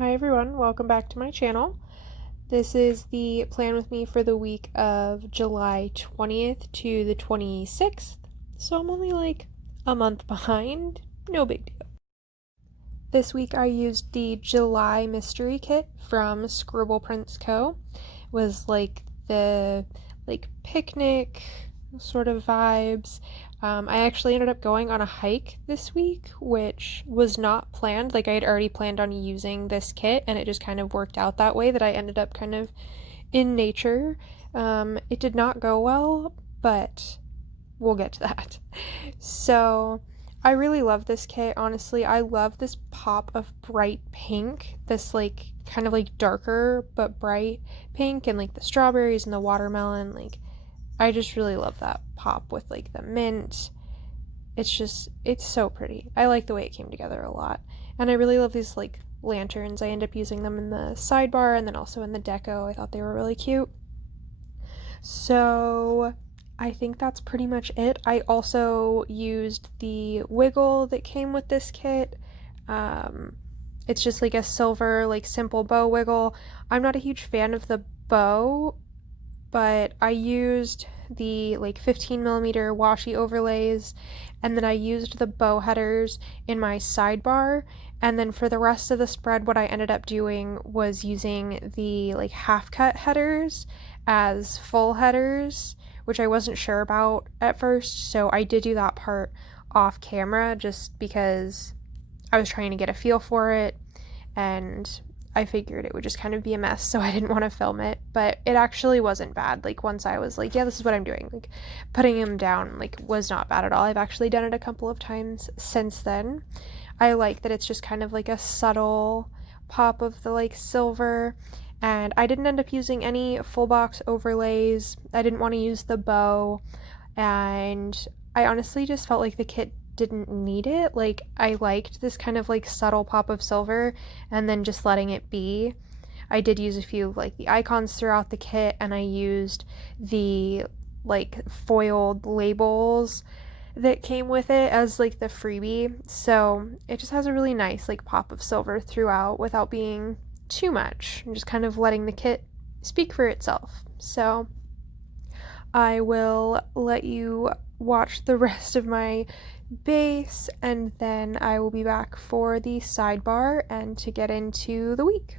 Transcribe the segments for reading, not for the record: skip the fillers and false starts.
Hi everyone, welcome back to my channel. This is the plan with me for the week of July 20th to the 26th, so I'm only like a month behind, no big deal. This week I used the July mystery kit from Scribble Co. It was like the picnic sort of vibes. I actually ended up going on a hike this week, which was not planned. Like I had already planned on using this kit and it just kind of worked out that way that I ended up kind of in nature. It did not go well, but we'll get to that. So I really love this kit, honestly. I love this pop of bright pink, this like kind of like darker but bright pink, and like the strawberries and the watermelon. Like I just really love that pop with like the mint. It's so pretty. I like the way it came together a lot. And I really love these like lanterns. I end up using them in the sidebar and then also in the deco. I thought they were really cute. So I think that's pretty much it. I also used the wiggle that came with this kit. It's just like a silver, like simple bow wiggle. I'm not a huge fan of the bow, but I used the like 15mm washi overlays, and then I used the bow headers in my sidebar, and then for the rest of the spread what I ended up doing was using the like half cut headers as full headers, which I wasn't sure about at first, so I did do that part off camera just because I was trying to get a feel for it, and I figured it would just kind of be a mess, so I didn't want to film it, but it actually wasn't bad. Like once I was like, yeah, this is what I'm doing, like putting him down like was not bad at all. I've actually done it a couple of times since then. I like that it's just kind of like a subtle pop of the like silver, and I didn't end up using any full box overlays. I didn't want to use the bow, and I honestly just felt like the kit didn't need it. Like I liked this kind of like subtle pop of silver and then just letting it be. I did use a few like the icons throughout the kit, and I used the like foiled labels that came with it as like the freebie, so it just has a really nice like pop of silver throughout without being too much and just kind of letting the kit speak for itself. So I will let you watch the rest of my base, and then I will be back for the sidebar and to get into the week.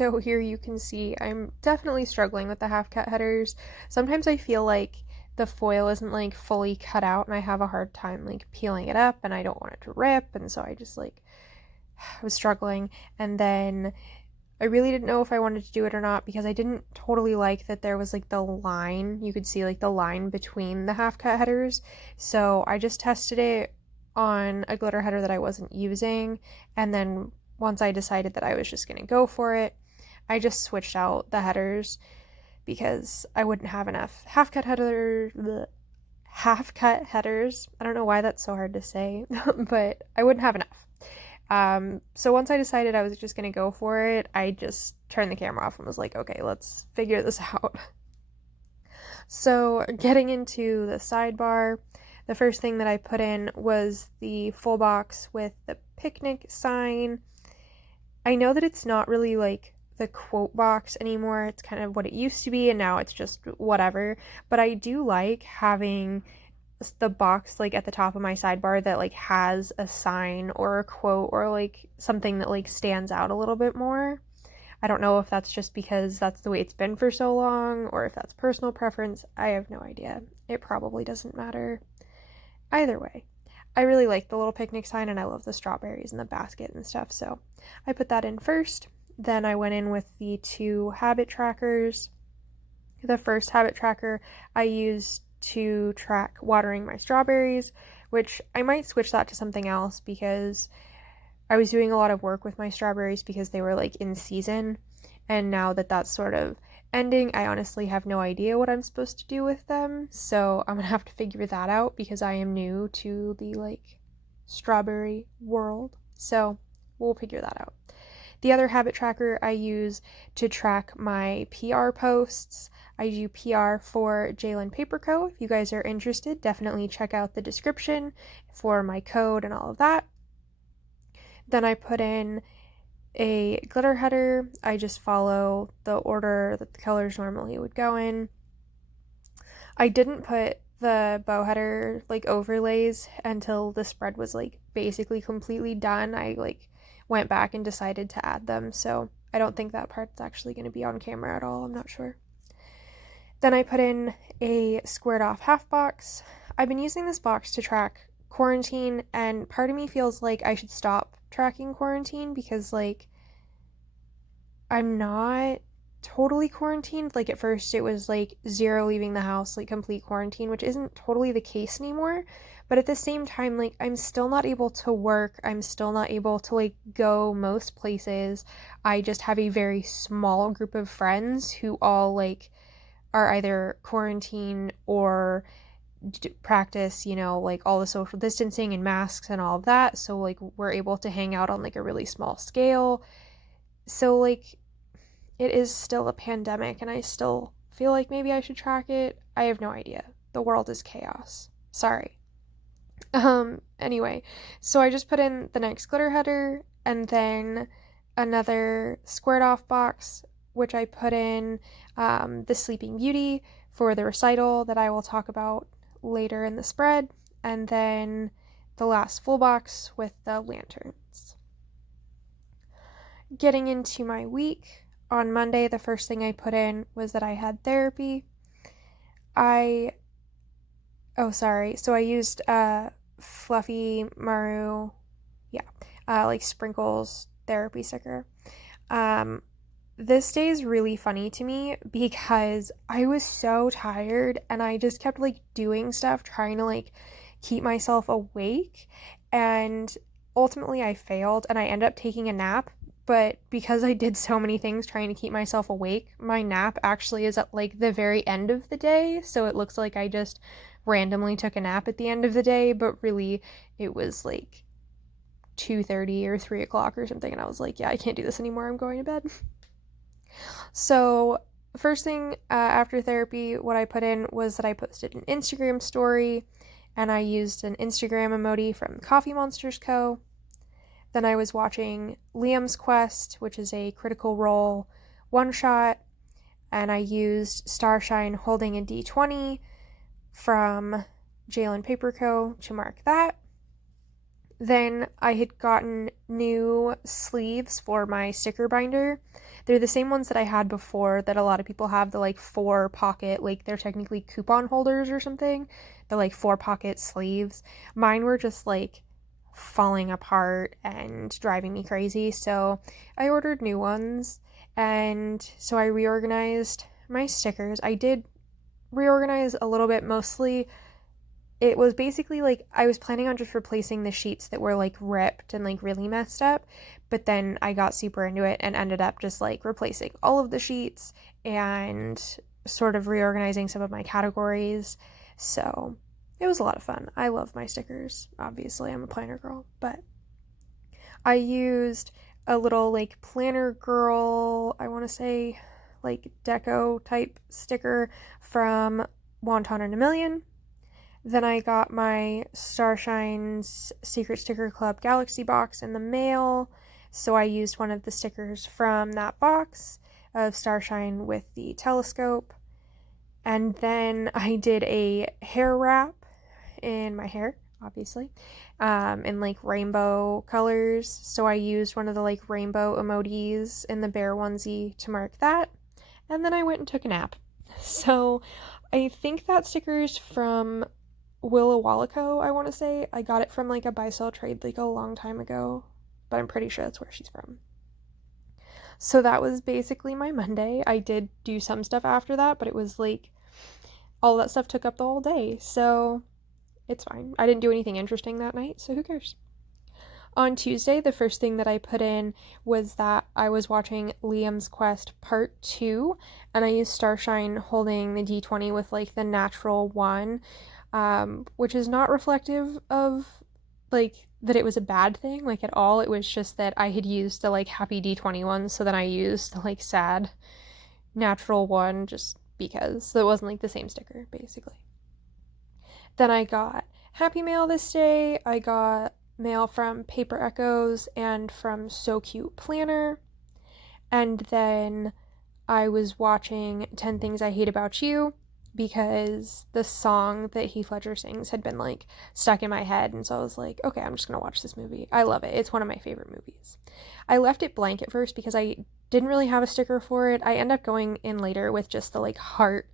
So here you can see I'm definitely struggling with the half cut headers. Sometimes I feel like the foil isn't like fully cut out and I have a hard time like peeling it up and I don't want it to rip, and so I just like was struggling. And then I really didn't know if I wanted to do it or not because I didn't totally like that there was like the line. You could see like the line between the half cut headers. So I just tested it on a glitter header that I wasn't using, and then once I decided that I was just going to go for it, I just switched out the headers because I wouldn't have enough half cut headers. I don't know why that's so hard to say, but I wouldn't have enough. So once I decided I was just going to go for it, I just turned the camera off and was like, okay, let's figure this out. So getting into the sidebar, the first thing that I put in was the full box with the picnic sign. I know that it's not really like the quote box anymore. It's kind of what it used to be, and now it's just whatever. But I do like having the box like at the top of my sidebar that like has a sign or a quote or like something that like stands out a little bit more. I don't know if that's just because that's the way it's been for so long or if that's personal preference. I have no idea. It probably doesn't matter. Either way, I really like the little picnic sign and I love the strawberries in the basket and stuff, so I put that in first. Then I went in with the 2 habit trackers. The first habit tracker I used to track watering my strawberries, which I might switch that to something else because I was doing a lot of work with my strawberries because they were like in season, and now that that's sort of ending, I honestly have no idea what I'm supposed to do with them, so I'm gonna have to figure that out because I am new to the like strawberry world, so we'll figure that out. The other habit tracker I use to track my PR posts. I do PR for JLynnPaperCo. If you guys are interested, definitely check out the description for my code and all of that. Then I put in a glitter header. I just follow the order that the colors normally would go in. I didn't put the bow header like overlays until the spread was like basically completely done. I like went back and decided to add them, so I don't think that part's actually going to be on camera at all. I'm not sure. Then I put in a squared off half box. I've been using this box to track quarantine, and part of me feels like I should stop tracking quarantine because like I'm not totally quarantined. Like at first it was like 0 leaving the house, like complete quarantine, which isn't totally the case anymore. But at the same time, like I'm still not able to work. I'm still not able to like go most places. I just have a very small group of friends who all like are either quarantine or practice, you know, like all the social distancing and masks and all of that. So like we're able to hang out on like a really small scale. So like it is still a pandemic and I still feel like maybe I should track it. I have no idea. The world is chaos. Sorry. Anyway, so I just put in the next glitter header and then another squared off box, which I put in the Sleeping Beauty for the recital that I will talk about later in the spread, and then the last full box with the lanterns. Getting into my week, on Monday, the first thing I put in was that I had therapy. So I used FluffyMaru, like sprinkles therapy sticker. This day is really funny to me because I was so tired and I just kept like doing stuff trying to like keep myself awake, and ultimately I failed and I ended up taking a nap. But because I did so many things trying to keep myself awake, my nap actually is at like the very end of the day, so it looks like I just randomly took a nap at the end of the day, but really it was like 2:30 or 3 o'clock or something, and I was like, yeah, I can't do this anymore, I'm going to bed. So first thing after therapy, what I put in was that I posted an Instagram story and I used an Instagram emoji from TheCoffeeMoneterzCo. Then I was watching Liam's Quest, which is a Critical Role one-shot, and I used Starshine holding a D20 from JLynnPaperCo to mark that. Then I had gotten new sleeves for my sticker binder. They're the same ones that I had before that a lot of people have, the like 4-pocket, like they're technically coupon holders or something, the like 4-pocket sleeves. Mine were just like falling apart and driving me crazy, so I ordered new ones. And so I reorganized my stickers. I did reorganize a little bit. Mostly it was basically like I was planning on just replacing the sheets that were like ripped and like really messed up, but then I got super into it and ended up just like replacing all of the sheets and sort of reorganizing some of my categories. So it was a lot of fun. I love my stickers. Obviously, I'm a planner girl, but I used a little like planner girl, I want to say like deco type sticker from Wonton in a Million. Then I got my Starshine's Secret Sticker Club Galaxy box in the mail, so I used one of the stickers from that box of Starshine with the telescope. And then I did a hair wrap in my hair, obviously, in like rainbow colors, so I used one of the like rainbow emojis in the bear onesie to mark that. And then I went and took a nap. So I think that sticker's from WilaWalaCo, I want to say. I got it from like a buy sell trade like a long time ago, but I'm pretty sure that's where she's from. So that was basically my Monday. I did do some stuff after that, but it was like all that stuff took up the whole day, so it's fine. I didn't do anything interesting that night, so who cares? On Tuesday, the first thing that I put in was that I was watching Liam's Quest Part 2, and I used Starshine holding the D20 with like the natural one, which is not reflective of like that it was a bad thing like at all. It was just that I had used the like happy D20 one, so then I used the like sad natural one just because. So it wasn't like the same sticker basically. Then I got Happy Mail this day. I got mail from Paper Echoes and from So Cute Planner. And then I was watching 10 Things I Hate About You because the song that Heath Ledger sings had been like stuck in my head, and so I was like, okay, I'm just gonna watch this movie. I love it. It's one of my favorite movies. I left it blank at first because I didn't really have a sticker for it. I end up going in later with just the like heart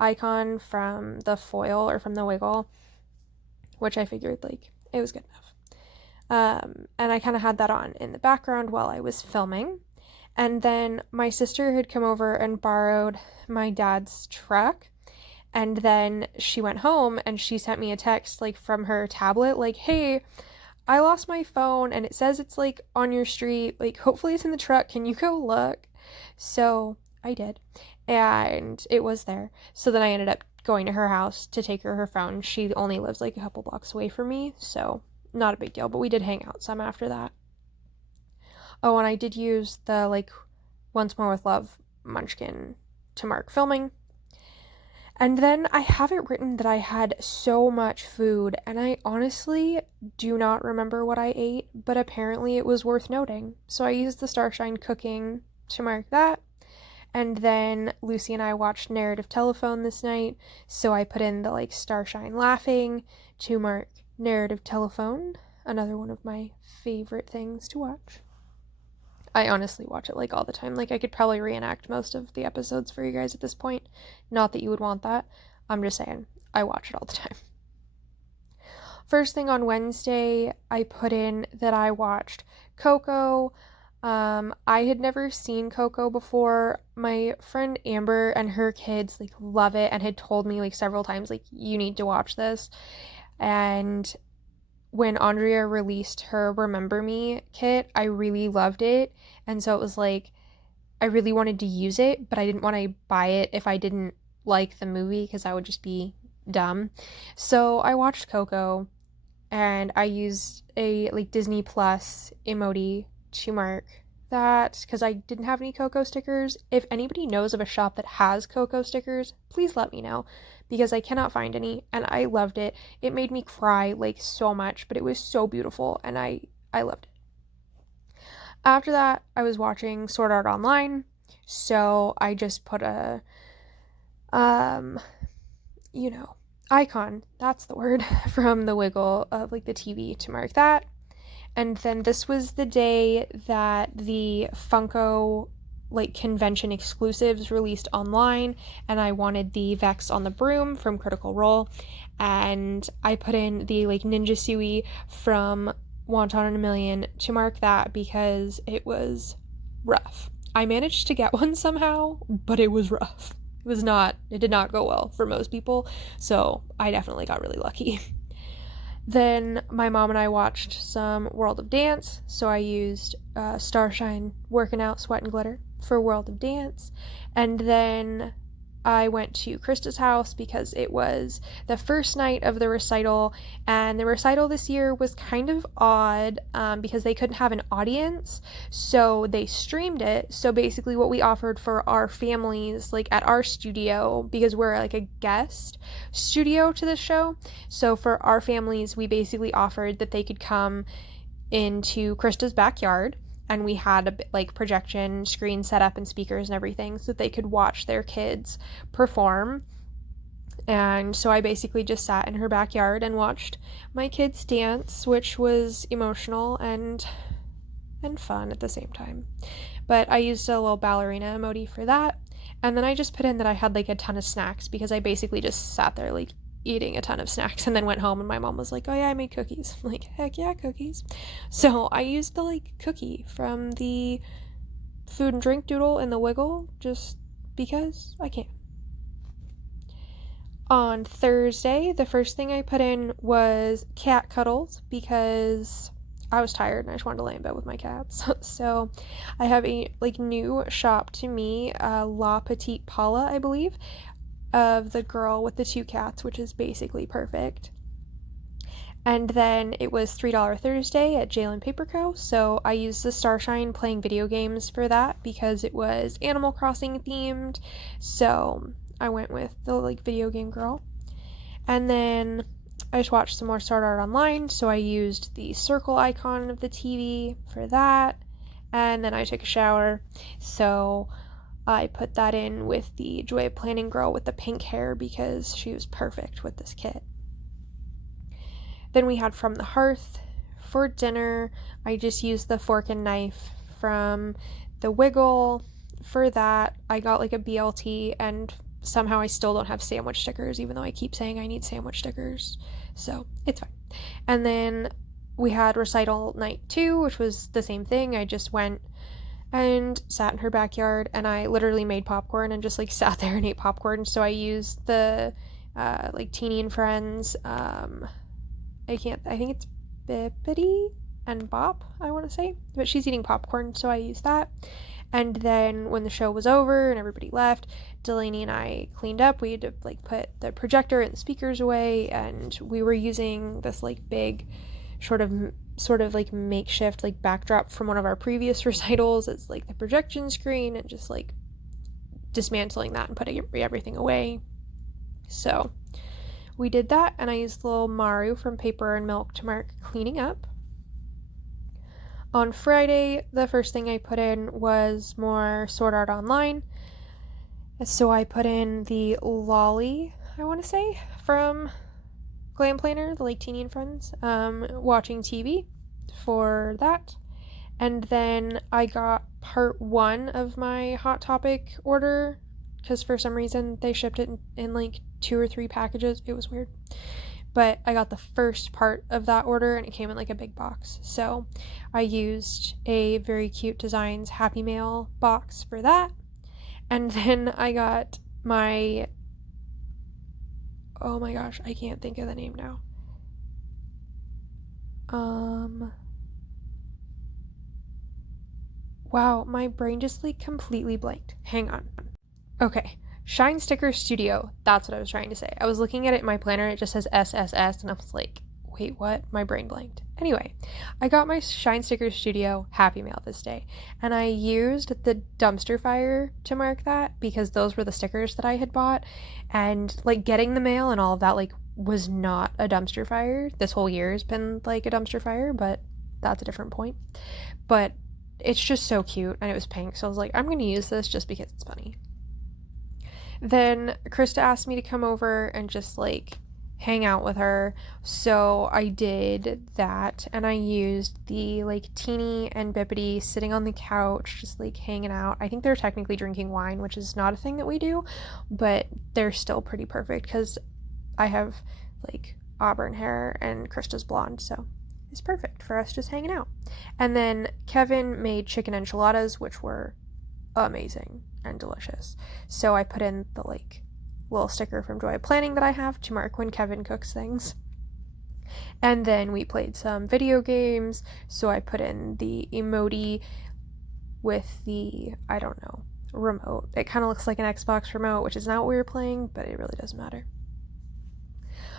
icon from the foil or from the wiggle, which I figured like it was good enough. And I kind of had that on in the background while I was filming. And then my sister had come over and borrowed my dad's truck. And then she went home and she sent me a text like from her tablet like, hey, I lost my phone and it says it's like on your street. Like, hopefully it's in the truck. Can you go look? So I did. And it was there. So then I ended up going to her house to take her phone. She only lives like a couple blocks away from me, so not a big deal. But we did hang out some after that. Oh, and I did use the like Once More with Love munchkin to mark filming. And then I have it written that I had so much food, and I honestly do not remember what I ate, but apparently it was worth noting. So I used the Starshine cooking to mark that. And then Lucy and I watched Narrative Telephone this night, so I put in the like Starshine laughing to mark Narrative Telephone, another one of my favorite things to watch. I honestly watch it like all the time. Like I could probably reenact most of the episodes for you guys at this point. Not that you would want that. I'm just saying, I watch it all the time. First thing on Wednesday, I put in that I watched Coco. I had never seen Coco before. My friend Amber and her kids like love it and had told me like several times like, you need to watch this. And when Andrea released her Remember Me kit, I really loved it. And so it was like, I really wanted to use it, but I didn't want to buy it if I didn't like the movie because that would just be dumb. So I watched Coco and I used a like Disney Plus emoji to mark that because I didn't have any Coco stickers. If anybody knows of a shop that has Coco stickers, please let me know because I cannot find any, and I loved it. It made me cry like so much, but it was so beautiful and I loved it. After that, I was watching Sword Art Online, so I just put a icon, that's the word, from the wiggle of like the TV to mark that. And then this was the day that the Funko like convention exclusives released online, and I wanted the Vex on the Broom from Critical Role, and I put in the like Ninja Sui from Wonton in a Million to mark that because it was rough. I managed to get one somehow, but it was rough. It did not go well for most people, so I definitely got really lucky. Then my mom and I watched some World of Dance, so I used Starshine Working Out Sweat and Glitter for World of Dance, and then I went to Krista's house because it was the first night of the recital, and the recital this year was kind of odd because they couldn't have an audience, so they streamed it. So basically what we offered for our families, like at our studio, because we're like a guest studio to the show, so for our families we basically offered that they could come into Krista's backyard, and we had a like projection screen set up and speakers and everything so that they could watch their kids perform. And so I basically just sat in her backyard and watched my kids dance, which was emotional and fun at the same time. But I used a little ballerina emoji for that, and then I just put in that I had like a ton of snacks because I basically just sat there like eating a ton of snacks and then went home, and my mom was like, oh yeah, I made cookies. I'm like, heck yeah, cookies. So I used the like cookie from the food and drink doodle in the Wiggle just because I can. On Thursday, the first thing I put in was cat cuddles because I was tired and I just wanted to lay in bed with my cats. So I have a like new shop to me, La Petite Paula, I believe, of the girl with the 2 cats, which is basically perfect. And then it was $3 Thursday at JLynnPaperCo, so I used the Starshine playing video games for that because it was Animal Crossing themed, so I went with the like video game girl. And then I just watched some more Sword Art Online, so I used the circle icon of the TV for that, and then I took a shower, so I put that in with the Joy of Planning girl with the pink hair because she was perfect with this kit. Then we had From the Hearth. For dinner, I just used the fork and knife from the Wiggle. For that, I got like a BLT, and somehow I still don't have sandwich stickers, even though I keep saying I need sandwich stickers, so it's fine. And then we had recital night 2, which was the same thing. I just went and sat in her backyard, and I literally made popcorn and just like sat there and ate popcorn. So I used the like Teeny and Friends, I think it's Bippity and Bop, I want to say, but she's eating popcorn, so I used that. And then when the show was over and everybody left, Delaney and I cleaned up. We had to like put the projector and the speakers away, and we were using this like big sort of like makeshift like backdrop from one of our previous recitals as like the projection screen, and just like dismantling that and putting everything away. So we did that, and I used the little Maru from Paper and Milk to mark cleaning up. On Friday, the first thing I put in was more Sword Art Online. So I put in the Lolly, I want to say, from Glam Planner, the like Teeny and Friends, watching TV for that. And then I got part 1 of my Hot Topic order because for some reason they shipped it in like 2 or 3 packages. It was weird. But I got the first part of that order, and it came in like a big box. So I used a Very Cute Designs Happy Mail box for that. And then I got my, oh my gosh, I can't think of the name now. Wow, my brain just like completely blanked. Hang on. Okay. Shine Sticker Studio, that's what I was trying to say. I was looking at it in my planner, it just says SSS, and I was like, wait, what? My brain blanked. Anyway, I got my Shine Sticker Studio Happy Mail this day, and I used the dumpster fire to mark that because those were the stickers that I had bought, and like getting the mail and all of that like was not a dumpster fire. This whole year has been like a dumpster fire, but that's a different point. But it's just so cute, and it was pink, so I was like, I'm gonna use this just because it's funny. Then Krista asked me to come over and just like hang out with her. So I did that, and I used the like Teeny and Bippity sitting on the couch, just like hanging out. I think they're technically drinking wine, which is not a thing that we do, but they're still pretty perfect because I have like auburn hair and Krista's blonde, so it's perfect for us just hanging out. And then Kevin made chicken enchiladas, which were amazing and delicious. So I put in the like little sticker from Joy of Planning that I have to mark when Kevin cooks things. And then we played some video games, so I put in the emoji with the, I don't know, remote. It kind of looks like an Xbox remote, which is not what we were playing, but it really doesn't matter.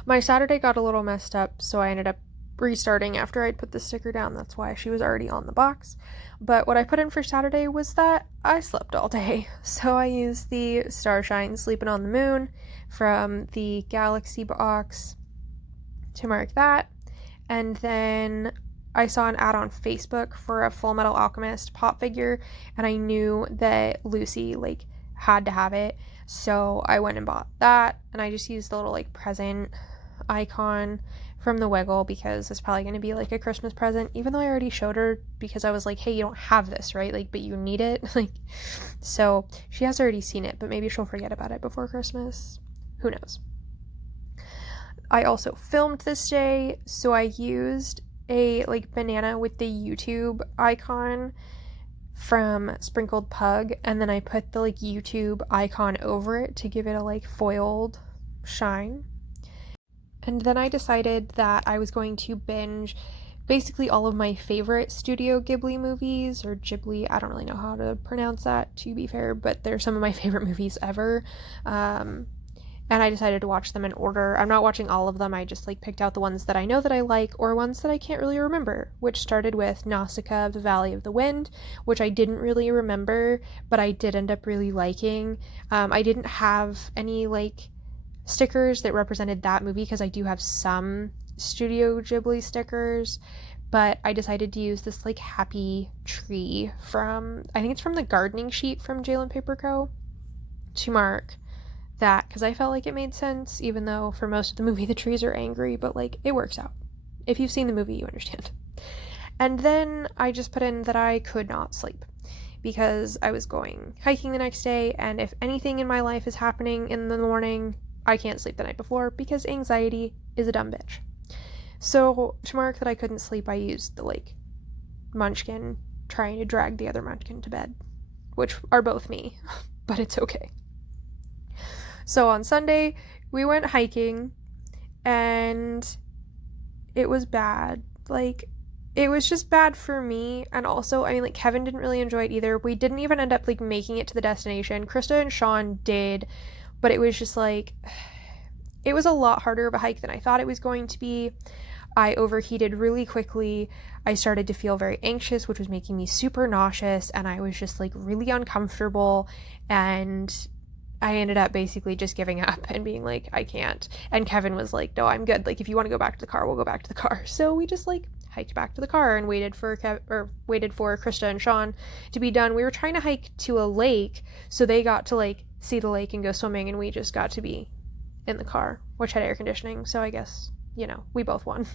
My Saturday got a little messed up, so I ended up restarting after I'd put the sticker down. That's why she was already on the box. But what I put in for Saturday was that I slept all day. So I used the Starshine Sleeping on the Moon from the Galaxy box to mark that. And then I saw an ad on Facebook for a Full Metal Alchemist pop figure, and I knew that Lucy like had to have it. So I went and bought that, and I just used the little like present icon from the Wiggle because it's probably going to be like a Christmas present, even though I already showed her because I was like, hey, you don't have this, right? Like, but you need it. Like, so she has already seen it, but maybe she'll forget about it before Christmas. Who knows? I also filmed this day, so I used a like banana with the YouTube icon from Sprinkled Pug, and then I put the like YouTube icon over it to give it a like foiled shine. And then I decided that I was going to binge basically all of my favorite Studio Ghibli movies, or Ghibli, I don't really know how to pronounce that, to be fair, but they're some of my favorite movies ever. And I decided to watch them in order. I'm not watching all of them, I just like picked out the ones that I know that I like, or ones that I can't really remember, which started with Nausicaa of the Valley of the Wind, which I didn't really remember, but I did end up really liking. I didn't have any like stickers that represented that movie because I do have some Studio Ghibli stickers, but I decided to use this like happy tree from, I think it's from the gardening sheet from JLynnPaperCo, to mark that because I felt like it made sense, even though for most of the movie the trees are angry, but like it works out. If you've seen the movie, you understand. And then I just put in that I could not sleep because I was going hiking the next day, and if anything in my life is happening in the morning, I can't sleep the night before because anxiety is a dumb bitch. So to mark that I couldn't sleep, I used the like munchkin trying to drag the other munchkin to bed, which are both me, but it's okay. So on Sunday, we went hiking, and it was bad. Like, it was just bad for me, and also, I mean, like, Kevin didn't really enjoy it either. We didn't even end up, like, making it to the destination. Krista and Sean did, but it was just, like, it was a lot harder of a hike than I thought it was going to be. I overheated really quickly. I started to feel very anxious, which was making me super nauseous, and I was just, like, really uncomfortable, and I ended up basically just giving up and being like, I can't. And Kevin was like, no, I'm good. Like, if you want to go back to the car, we'll go back to the car. So we just like hiked back to the car and waited for Krista and Sean to be done. We were trying to hike to a lake, so they got to like see the lake and go swimming, and we just got to be in the car, which had air conditioning. So I guess, you know, we both won.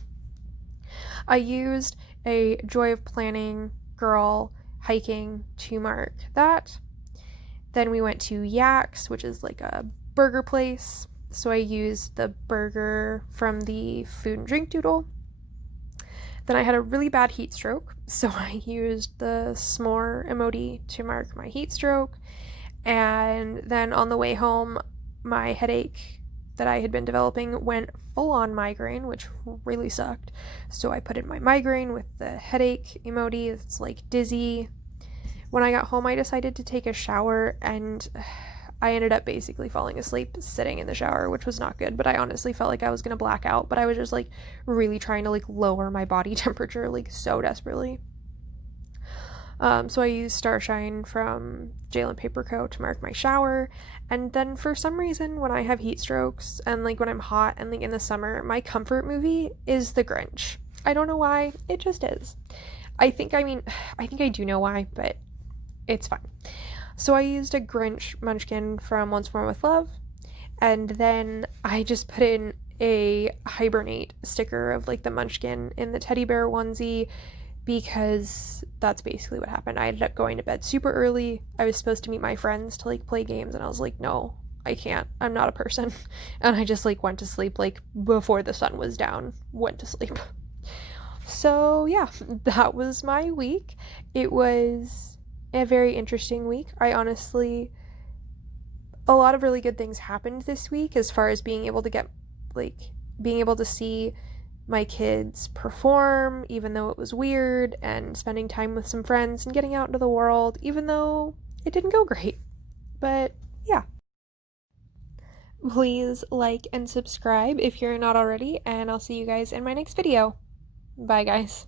I used a Joy of Planning girl hiking to mark that. Then we went to Yak's, which is like a burger place. So I used the burger from the food and drink doodle. Then I had a really bad heat stroke, so I used the s'more emoji to mark my heat stroke. And then on the way home, my headache that I had been developing went full on migraine, which really sucked. So I put in my migraine with the headache emoji. It's like dizzy. When I got home, I decided to take a shower, and I ended up basically falling asleep sitting in the shower, which was not good, but I honestly felt like I was gonna black out, but I was just like really trying to like lower my body temperature like so desperately. So I used Starshine from JLynnPaperCo to mark my shower, and then for some reason when I have heat strokes and like when I'm hot and like in the summer, my comfort movie is The Grinch. I don't know why, it just is. I think I do know why, but it's fine. So I used a Grinch munchkin from Once More with Love, and then I just put in a hibernate sticker of like the munchkin in the teddy bear onesie, because that's basically what happened. I ended up going to bed super early. I was supposed to meet my friends to like play games, and I was like, no, I can't. I'm not a person. And I just like went to sleep like before the sun was down, went to sleep. So yeah, that was my week. It was a very interesting week. A lot of really good things happened this week as far as being able to see my kids perform, even though it was weird, and spending time with some friends and getting out into the world, even though it didn't go great. But yeah. Please like and subscribe if you're not already, and I'll see you guys in my next video. Bye, guys.